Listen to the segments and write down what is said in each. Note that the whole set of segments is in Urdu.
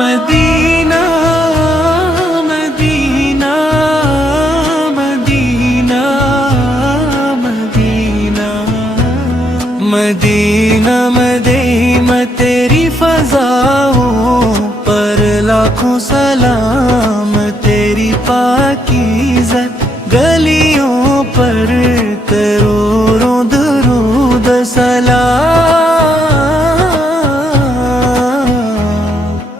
مدینہ مدینہ مدینہ مدینہ مدینہ مدینہ تیری فضاؤں پر لاکھوں سلام، تیری پاکیزہ گلیوں پر کروڑوں درود سلام۔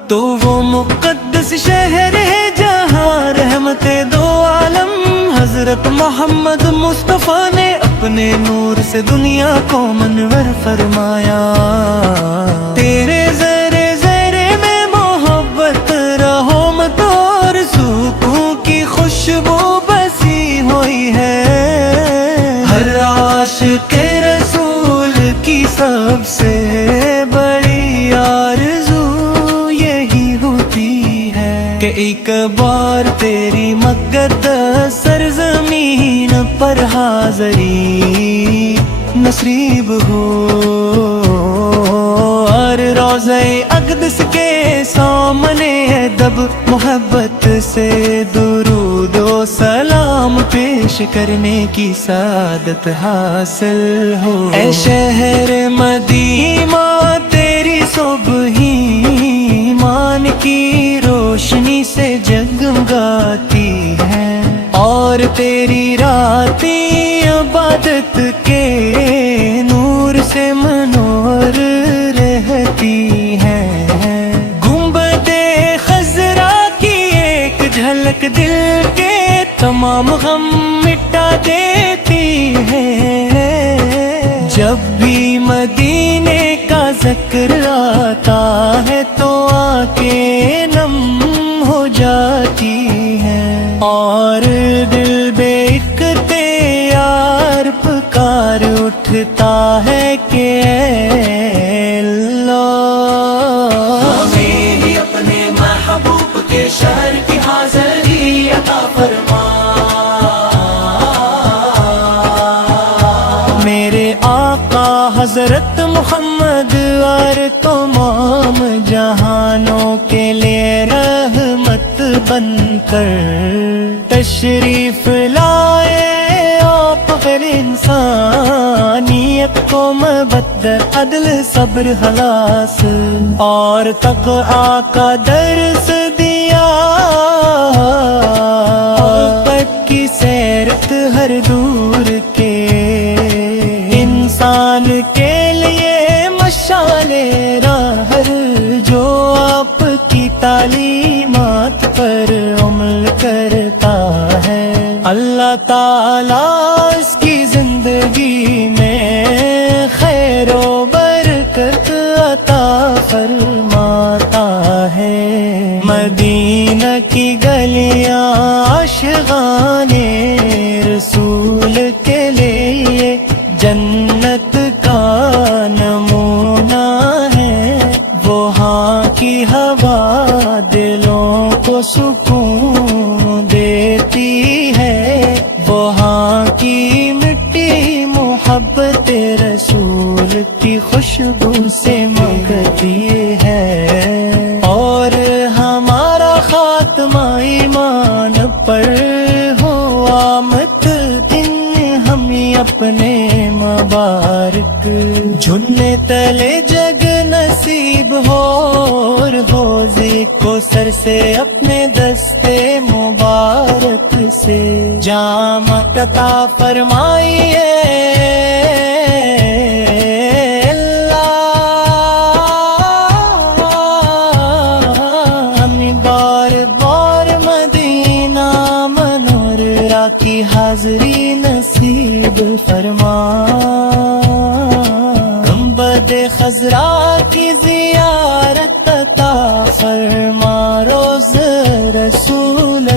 تو وہ مقدس شہر ہے جہاں رحمت دو عالم حضرت محمد مصطفیٰ نے اپنے نور سے دنیا کو منور فرمایا۔ تیرے زرے زرے میں محبت رحمت اور سکون کی خوشبو بسی ہوئی ہے۔ ہر عاشق رسول کی سب سے بڑی آرزو یہی ہوتی ہے کہ ایک بار تیری مقدس سرزمین پر حاضری نصیب ہو، اور روضہ اقدس کے سامنے دب محبت سے درود و سلام پیش کرنے کی سعادت حاصل ہو۔ اے شہر مدینہ تیری صبح ایمان کی روشنی سے جگمگاتی ہے، اور تیری راتیں عبادت کے نور سے منور رہتی ہیں۔ گنبد خضرا کی ایک جھلک دل کے تمام غم مٹا دیتی ہے۔ جب بھی مدینے کا ذکر آتا ہے تو آنکھیں نم ہو جاتی ہیں، اور دل بے اختیار پکار اٹھتا ہے کہ اے اللہ ہمیں بھی اپنے محبوب کے شہر کی حاضری عطا فرما۔ میرے آقا حضرت محمد اور تمام جہانوں کے لیے رحمت بن کر تشریف لائے، آپ ہر انسانیت کو مبدل عدل صبر خلاص اور تقویٰ کا درس دیا۔ محبت کی سیرت ہر دور کے انسان کے لیے مشعل راہ، جو آپ کی تعلیمات پر عمل کرتا ہے، اللہ تعالیٰ اس کی زندگی میں خیر و برکت عطا فرماتا ہے۔ مدینہ کی گلیاں عاشقان رسول کے لیے جنت کا نمونہ ہے، وہاں کی ہوا دلوں کو سکون دیتی ہے، وہاں کی مٹی محبت رسول کی خوشبو سے مانگتی ہے، اور ہمارا خاتمہ ایمان پر ہو آمد دن ہمیں اپنے مبارک جھننے تلے جگ نصیب ہو، اور حوضی کو سر سے اپنے دستے مبارک سے جام عطا فرمائیے اللہ۔ ہمیں بار بار مدینہ منورہ کی حاضری نصیب فرما، گنبد خضرا کی زیارت عطا فرما، روز رسول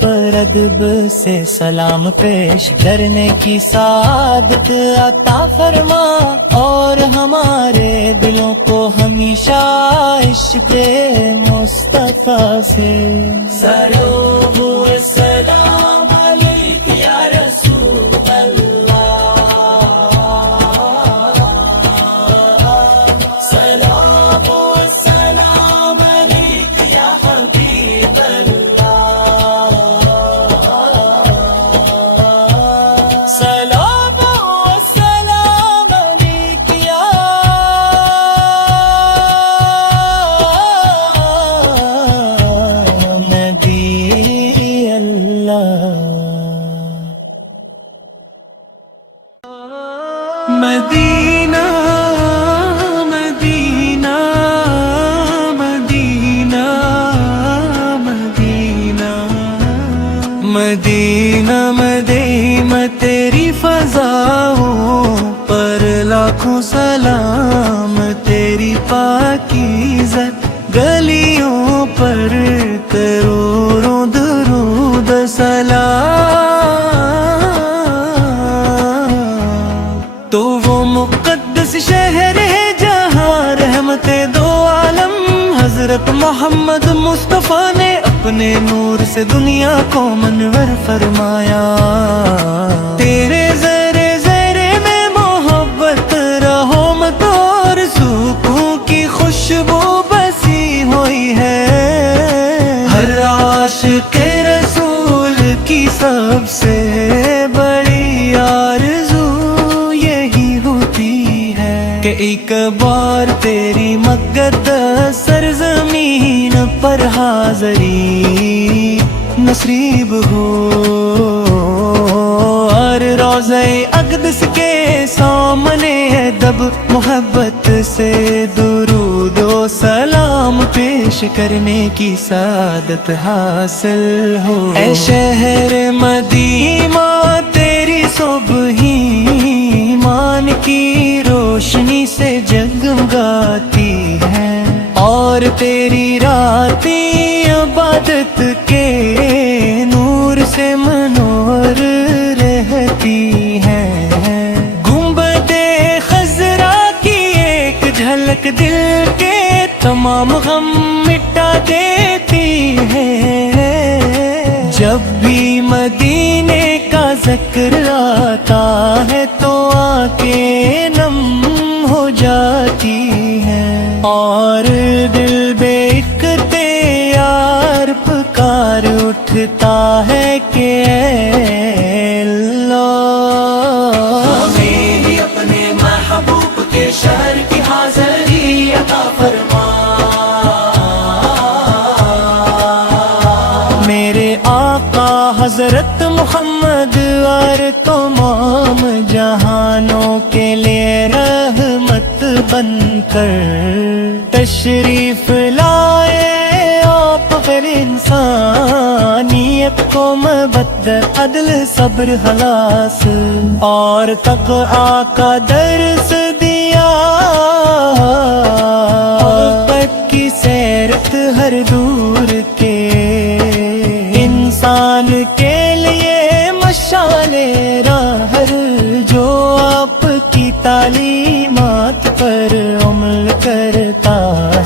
پر ادب سے سلام پیش کرنے کی سعادت عطا فرما، اور ہمارے دلوں کو ہمیشہ عشق مصطفیٰ سے سلام و سلام علیک یا رسول اللہ، سلام و سلام علیک مدینہ مدی میں تیری فضاؤں پر لاکھوں سلام، تیری پاکیزہ گلیوں پر کروڑوں درود سلام۔ تو وہ مقدس شہر ہے جہاں رحمت دو عالم حضرت محمد مصطفیٰ نے اپنے نور سے دنیا کو منور فرمایا۔ تیرے زرے زرے میں محبت رحمت اور سکون کی خوشبو بسی ہوئی ہے۔ ہر عاشق رسول کی سب سے بڑی آرزو یہی ہوتی ہے کہ ایک بار تیری مقدس سرزمین پر حاضری نصیب ہو، اور روضہ اقدس کے سامنے ادب محبت سے درود و سلام پیش کرنے کی سعادت حاصل ہو۔ اے شہر مدینہ تیری صبح ایمان کی روشنی سے جگمگاتی ہے، اور تیری راتیں عبادت کے نور سے منور رہتی ہیں۔ گنبد خضرا کی ایک جھلک دل کے تمام غم مٹا دیتی ہے۔ جب بھی مدینے کا ذکر آتا ہے تو آنکھیں نم ہو جاتی ہیں، اور دل بے اختیار پکار اٹھتا ہے کہ اے اللہ ہمیں بھی اپنے محبوب کے شہر کی حاضری عطا فرما۔ میرے آقا حضرت محمد اور تمام جہانوں کے لیے رحمت بن کر تشریف لائے، آپ غیر انسانیت کو مبدل عدل صبر خلاص اور تقویٰ کا درس دیا۔ عاقبت کی سیرت ہر دور کے انسان کے لیے مشعل راہ، جو آپ کی تعلیمات پر عمل کرتا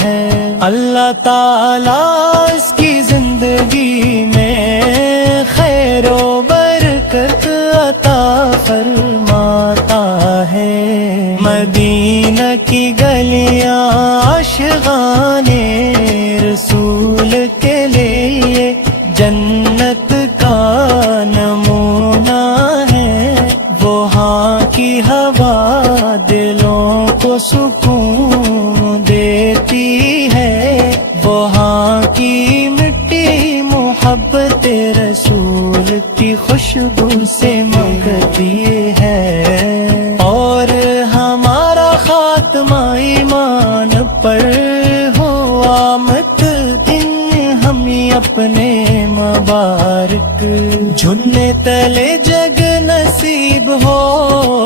ہے، اللہ تعالیٰ اس کی زندگی میں خیر و برکت عطا فرماتا ہے۔ مدینہ کی گلیاں عاشقان رسول کے لیے جنت کا نمونہ ہے، وہاں کی ہوا دلوں کو سکون دیتی ہے، وہاں کی مٹی محبت رسول کی خوشبو سے مہکتی ہے، اور ہمارا خاتمہ ایمان پر ہو آمد دن ہمیں اپنے مبارک جھننے تلے جگ نصیب ہو،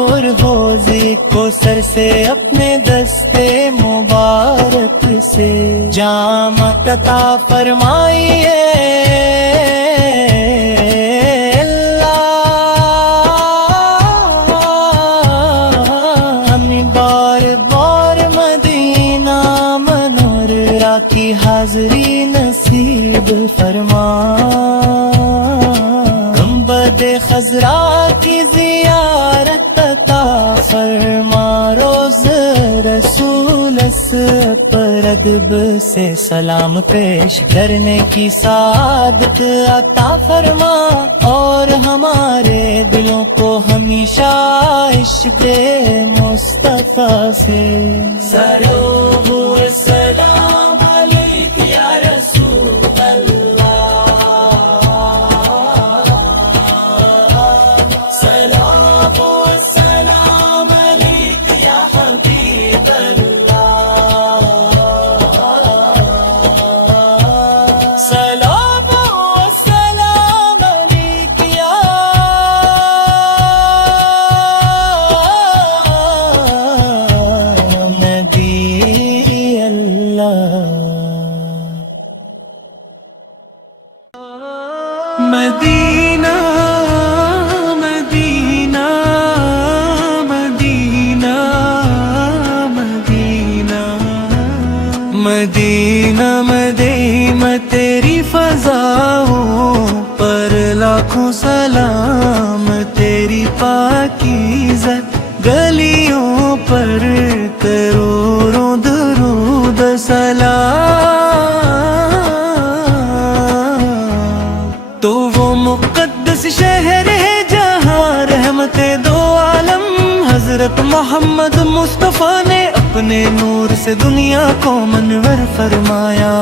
اور حوضے کو سر سے اپنے دستے مبارک سے جام عطا فرمائیے اللہ۔ ہمیں بار بار مدینہ منورہ کی حاضری نصیب فرما، گنبد خضرا کی زیارت عطا فرما، روز رسول پر ادب سے سلام پیش کرنے کی سعادت عطا فرما، اور ہمارے دلوں کو ہمیشہ عشق مصطفیٰ سے سلام و سلام علیک یا رسول اللہ، سلام و سلام علیک یا حبیب اللہ، سلام و سلام علیک مدینہ مدینہ مدینہ مدینہ مدینہ مدینہ تیری فضاؤں پر لاکھوں سلام، تیری پاکیزہ گلیوں پر کروڑوں درود سلام۔ تو وہ مقدس شہر ہے جہاں رحمت دو عالم حضرت محمد مصطفیٰ نے اپنے نور سے دنیا کو منور فرمایا۔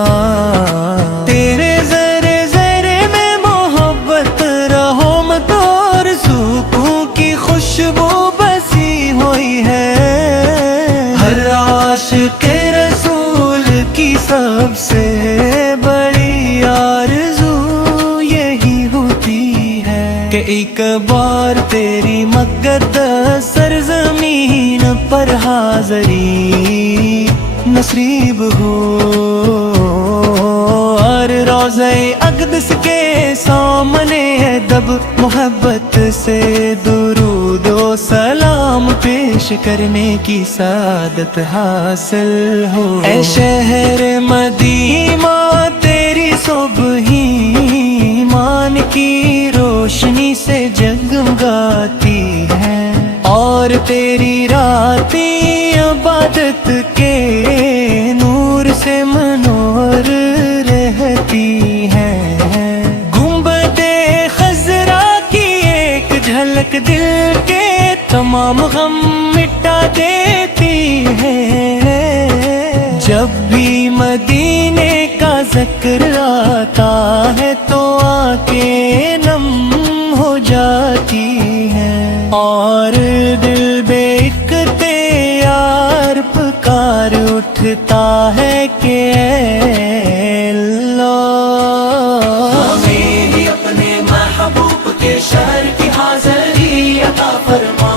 تیرے ذرے ذرے میں محبت رحمت اور سکون کی خوشبو بسی ہوئی ہے۔ ہر عاشق رسول کی سب سے بڑی آرزو یہی ہوتی ہے کہ ایک بار تیری مقدس سرزمین پر حاضری نصیب ہو، اور روضہ اقدس کے سامنے ادب محبت سے درود و سلام پیش کرنے کی سعادت حاصل ہو۔ اے شہر مدینہ تیری صبح ایمان کی روشنی سے جگمگاتی ہے، اور تیری راتیں عبادت کے نور سے منور رہتی ہے۔ گنبد خضرا کی ایک جھلک دل کے تمام غم مٹا دیتی ہے۔ جب بھی مدینے کا ذکر آتا ہے تو آنکھیں نم ہو جاتی ہیں، اور دل بے اختیار پکار اٹھتا ہے کہ اے اللہ ہمیں بھی اپنے محبوب کے شہر کی حاضری عطا فرما۔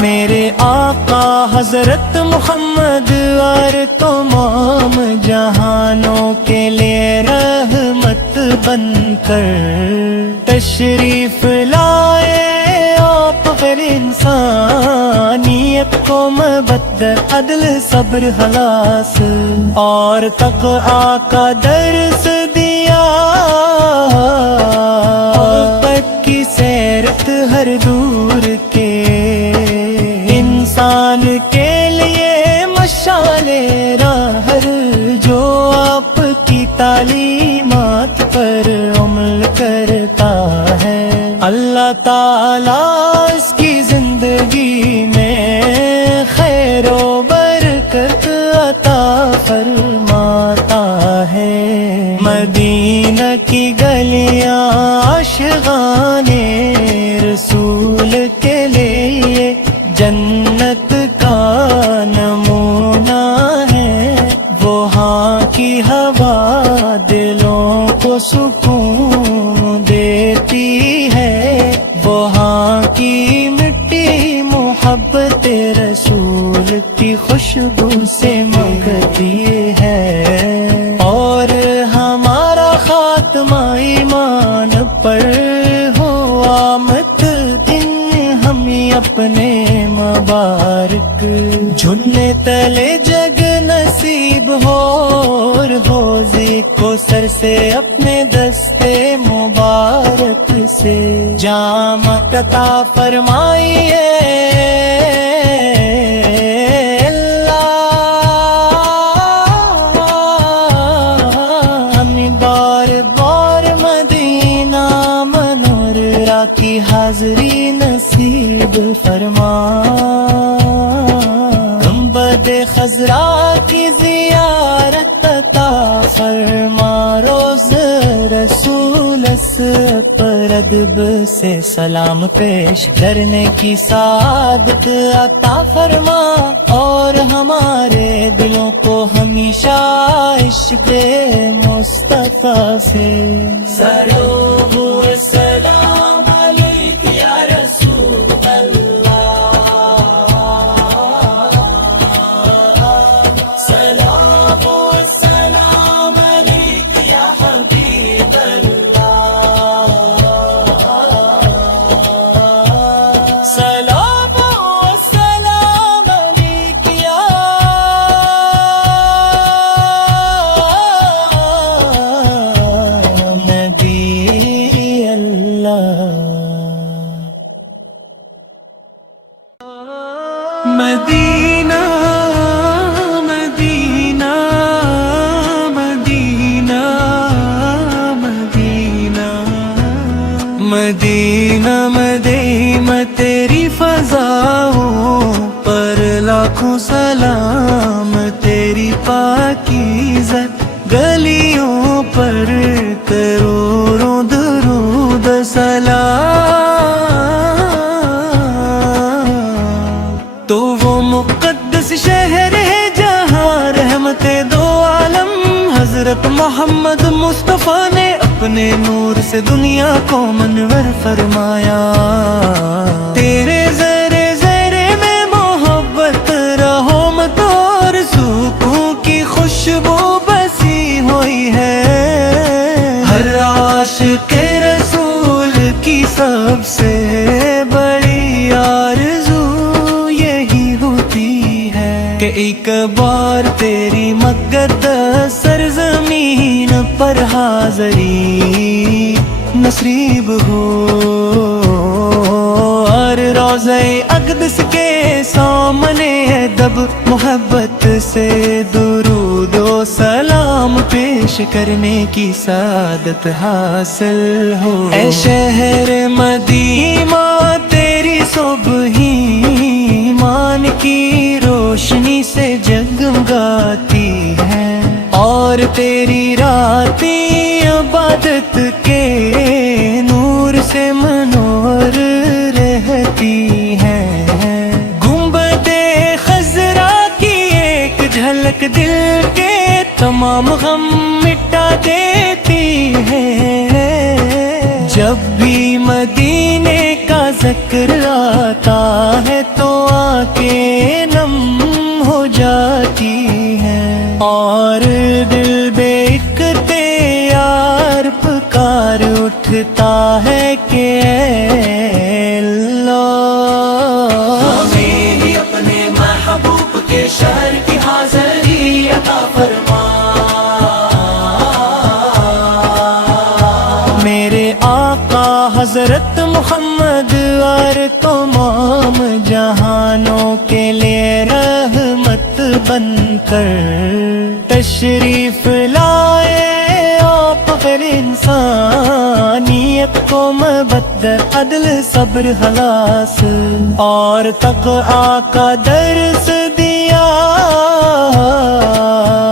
میرے آقا حضرت محمد اور تمام جہانوں کے لیے رحمت بن کر تشریف لائے، آپ پھر انسانیت کو مبدل عدل صبر خلاص اور تقویٰ کا درس دیا۔ محبت کی سیرت ہر دور کے انسان کے لیے مشعل راہ، جو آپ کی تعلیمات پر عمل کرتا ہے، اللہ تعالیٰ اس کی زندگی میں خیر و برکت عطا فرماتا ہے۔ مدینہ کی گلیاں عاشقان رسول کے لیے جنت کا نمونہ ہے، وہاں کی ہوا دلوں کو سکون دیتی ہے، وہاں کی مٹی محبت رسول کی خوشبو سے مانگتی ہے، اور ہمارا خاتمہ ایمان پر ہو آمد دن ہمیں اپنے مبارک جھننے تلے جگ نصیب ہو، اور حوضے کو سر سے اپنے دستے مبارک سے جام عطا فرمائیے اللہ۔ ہمیں بار بار مدینہ منورہ کی حاضری نصیب فرما، گنبد خضرا کی زیارت عطا فرما، روز رسول پر ادب سے سلام پیش کرنے کی سعادت عطا فرما، اور ہمارے دلوں کو ہمیشہ عشق مصطفیٰ سے سلام و سلام علیک یا رسول اللہ، سلام و سلام علیک سلام تیری پاکیزہ گلیوں پر کروڑوں درود سلام۔ تو وہ مقدس شہر ہے جہاں رحمت دو عالم حضرت محمد مصطفیٰ نے اپنے نور سے دنیا کو منور فرمایا۔ تیرے زرے زرے میں محبت رحمت اور سکون کی خوشبو بسی ہوئی ہے۔ ہر عاشق رسول کی سب سے بڑی آرزو یہی ہوتی ہے کہ ایک بار تیری مقدس سرزمین پر حاضری نصیب ہو، اور روضہ اقدس کے سامنے ادب محبت سے درود و سلام پیش کرنے کی سعادت حاصل ہو۔ اے شہر مدینہ تیری صبح ایمان کی روشنی سے جگمگاتی ہے، اور تیری راتیں عبادت کے نور سے منور رہتی ہیں۔ گنبد خضرا کی ایک جھلک دل کے تمام غم مٹا دیتی ہے۔ جب بھی مدینے کا ذکر آتا ہے تو آنکھیں نم ہو جاتی ہیں، اور دل بے اختیار پکار اٹھتا ہے کہ اے اللہ ہمیں بھی اپنے محبوب کے شہر کی حاضری عطا فرما۔ میرے آقا حضرت محمد اور تمام جہانوں کے لیے رحمت بن کر تشریف لائے آپ ہر انسانیت کو مبعد عدل صبر خلاص اور تقویٰ کا درس دیا۔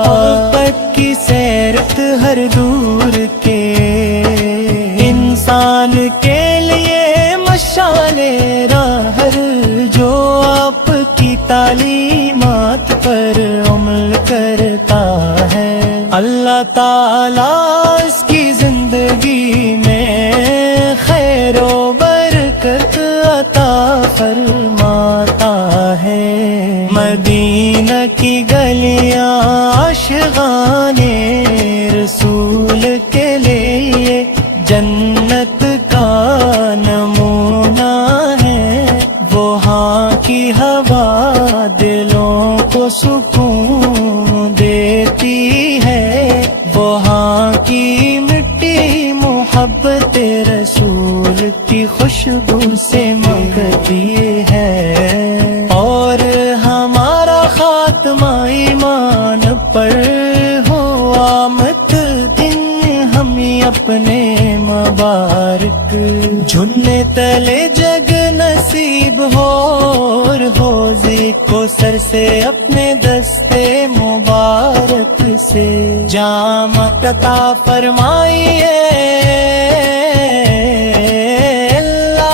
محبت کی سیرت ہر دور کے انسان کے لیے مشعل راہ جو آپ کی تعلیمات پر عمل کرتا ہے، اللہ تعالیٰ اس کی زندگی میں خیر و برکت عطا فرماتا ہے۔ مدینہ کی گلیاں عاشقان رسول کے لیے جنت کا نمونہ ہے۔ وہاں کی ہوا دلوں کو سکون دیتی ہے، وہاں کی مٹی محبت رسول کی خوشبو سے مہکتی ہے، اور ہمارا خاتمہ ایمان پر ہوا مت دن ہم اپنے مبارک جھننے تلے جگ نصیب ہو، اور حوضے کو سر سے اپنے دستے مبارک سے جام عطا فرمائیے اللہ۔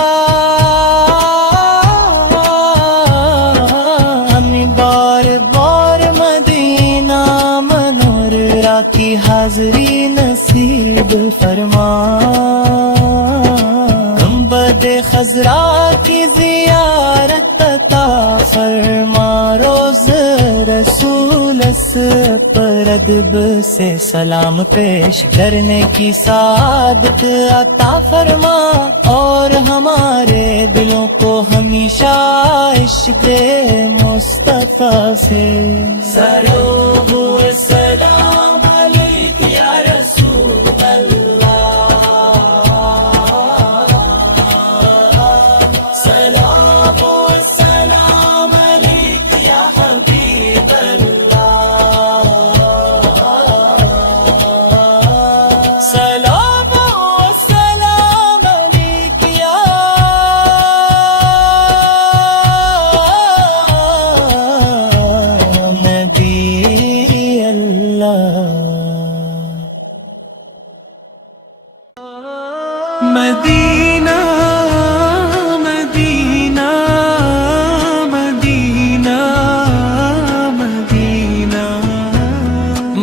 ہمیں بار بار مدینہ منورہ کی حاضری نصیب فرما، گنبد خضرا کی زیارت عطا فرما، روز رسول پر ادب سے سلام پیش کرنے کی سعادت عطا فرما، اور ہمارے دلوں کو ہمیشہ عشق مصطفیٰ سے سلام و سلام علیک یا رسول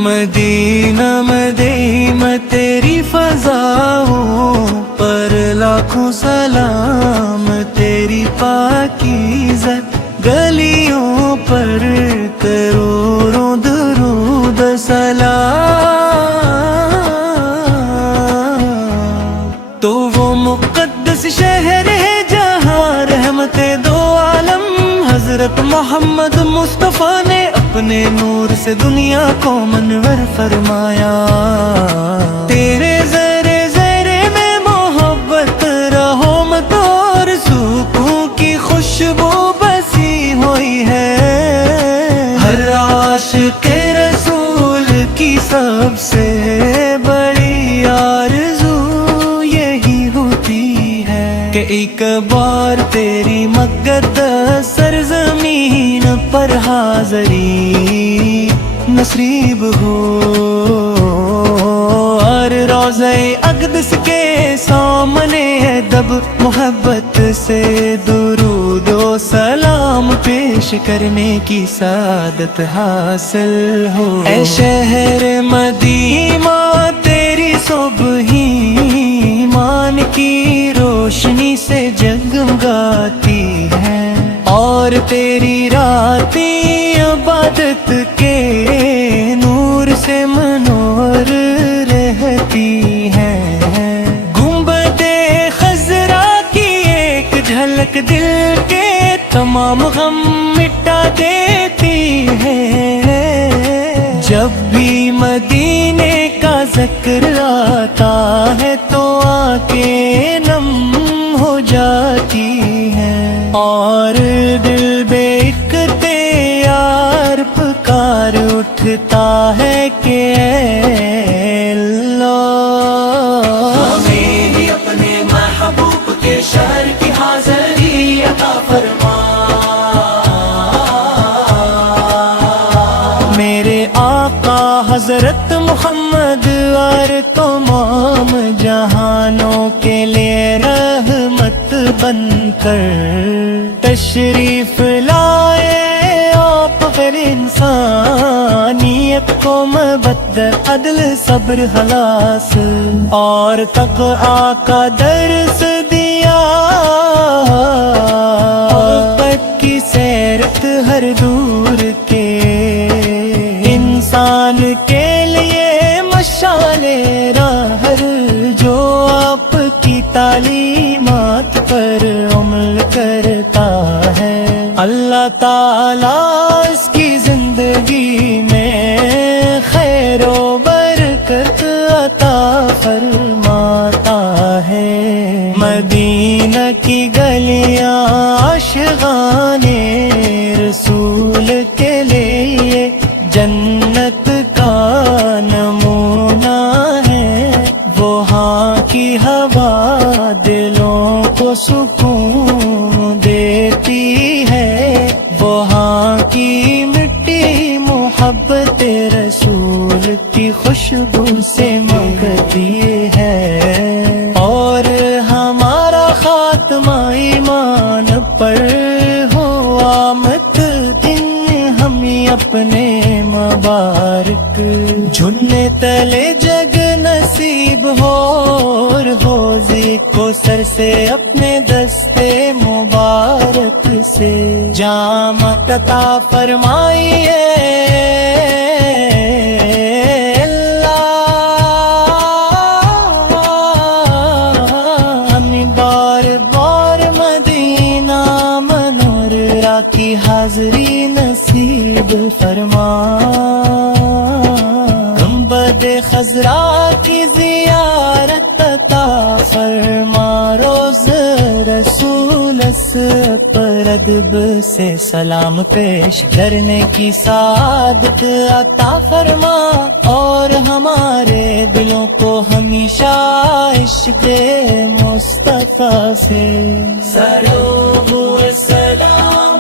مدینہ مدینہ تیری فضاؤں پر لاکھوں سلام، تیری پاکیزہ گلیوں پر کروڑوں درود سلام۔ تو وہ مقدس شہر ہے جہاں رحمت دو عالم حضرت محمد مصطفیٰ نے اپنے نور سے دنیا کو منور فرمایا۔ تیرے ذرے ذرے میں محبت رحمت اور سکون کی خوشبو بسی ہوئی ہے۔ ہر عاشق رسول کی سب سے بڑی آرزو یہی ہوتی ہے کہ ایک بار تیری مقدس سرزمین پر حاضری نصیب ہو، اور روضہ اقدس کے سامنے دب محبت سے درود و سلام پیش کرنے کی سعادت حاصل ہو۔ اے شہر مدینہ تیری صبح ایمان کی روشنی سے جگمگاتی ہے، اور تیری راتیں عبادت کے نور سے منور رہتی ہیں۔ گنبد خضرا کی ایک جھلک دل کے تمام غم مٹا دیتی ہے۔ جب بھی مدینے کا ذکر آتا ہے تو آنکھیں نم ہو جاتی ہیں، اور دل بے اختیار پکار اٹھتا ہے کہ اے اللہ ہمیں بھی اپنے محبوب کے شہر کی حاضری عطا فرما۔ میرے آقا حضرت محمد اور تمام جہانوں کے لیے رحمت بن کر تشریف لائے آپ، پھر انسانیت کو مبدل عدل صبر خلاص اور تقویٰ کا درس دیا۔ محبت کی سیرت ہر دور کے انسان کے لیے مشعل راہ، جو آپ کی تعلیمات پر عمل کرتا ہے اللہ تعالیٰ اس کی زندگی میں خیر و برکت عطا فرماتا ہے۔ مدینہ کی گلیاں عاشقان رسول کے لیے جنت کا نمونہ ہے، وہاں کی ہوا دلوں کو سکون دیتی ہے، وہاں کی مٹی محبت رسول کی خوشبو سے مانگتی ہے، اور ہمارا خاتمہ ایمان پر ہو آمد دن ہمیں اپنے مبارک جھننے تلے جگ نصیب ہو، اور حوضی کو سر سے اپنے دستے مبارک سے جام عطا فرمائیے اللہ۔ ہمیں بار بار مدینہ منورہ کی حاضری نصیب فرما، گنبد خضرا کی زیارت عطا فرما، روز رسول پر ادب سے سلام پیش کرنے کی سعادت عطا فرما، اور ہمارے دلوں کو ہمیشہ عشق مصطفیٰ سے سلام و سلام